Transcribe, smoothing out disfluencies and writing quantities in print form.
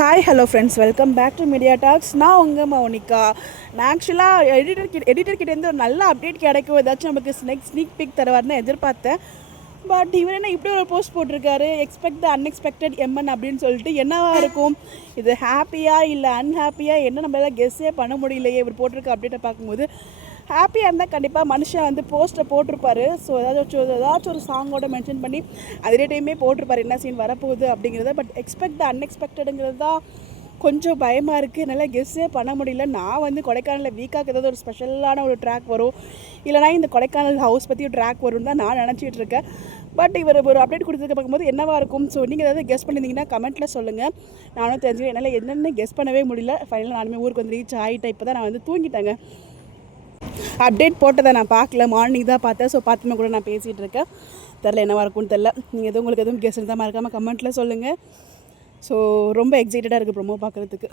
Hi hello friends, welcome back to Media Talks. நான் உங்கள் மௌனிகா. நான் ஆக்சுவலாக எடிட்டர்கிட்டேருந்து ஒரு நல்ல அப்டேட் கிடைக்கும், ஏதாச்சும் நமக்கு ஸ்னீக் பிக் தருவார்னு எதிர்பார்த்தேன். பட் இவர் என்ன இப்படி ஒரு போஸ்ட் போட்டிருக்காரு, எக்ஸ்பெக்ட் த அன்எக்ஸ்பெக்டட் எம்என் அப்படின்னு சொல்லிட்டு. என்னவா இருக்கும் இது? ஹாப்பியாக இல்லை அன்ஹாப்பியாக என்ன நம்மளால கெஸ்ஸே பண்ண முடியலையே இவர் போட்டிருக்க அப்டேட்டை பார்க்கும்போது. ஹாப்பியாக இருந்தால் கண்டிப்பாக மனுஷன் வந்து போஸ்ட்டை போட்டிருப்பாரு. ஸோ ஏதாச்சும் ஒரு சாங்கோட மென்ஷன் பண்ணி அதே டைமே போட்டிருப்பாரு என்ன சீன் வரப்போகுது அப்படிங்கிறத. பட் எக்ஸ்பெக்ட் த அன்எக்ஸ்பெக்டடுங்கிறது தான் கொஞ்சம் பயமாக இருக்குது. என்னால் கெஸ்ஸே பண்ண முடியல. நான் வந்து கொடைக்கானலில் வீக்காக ஏதாவது ஒரு ஸ்பெஷலான ஒரு ட்ராக் வரும், இல்லைனா இந்த கொடைக்கானல் ஹவுஸ் பற்றி ஒரு ட்ராக் வரும் தான் நான் நினச்சிட்டு இருக்கேன். பட் இவர் ஒரு அப்டேட் கொடுத்துருக்க பார்க்கும்போது என்னவாக இருக்கும்? ஸோ நீங்கள் ஏதாவது கெஸ் பண்ணியிருந்தீங்கன்னா கமெண்ட்டில் சொல்லுங்கள், நானும் தெரிஞ்சுக்கேன். என்னால் என்னென்ன கெஸ் பண்ணவே முடியல. ஃபைனலாக நானுமே ஊருக்கு வந்து ரீச் ஆகிட்டேன். இப்போ தான் நான் வந்து தூங்கிட்டேங்க. அப்டேட் போட்டதை நான் பார்க்கல, மார்னிங் தான் பார்த்தேன். ஸோ பார்த்துமே கூட நான் பேசிகிட்டு இருக்கேன். தெரில என்னவாக இருக்கும்னு தெரில. நீங்கள் எதுவும் உங்களுக்கு எதுவும் கெஸ் இருந்தால் மறக்காமல் கமெண்ட்டில் சொல்லுங்கள். ஸோ ரொம்ப எக்ஸைட்டடாக இருக்குது ப்ரோமோ பார்க்குறதுக்கு.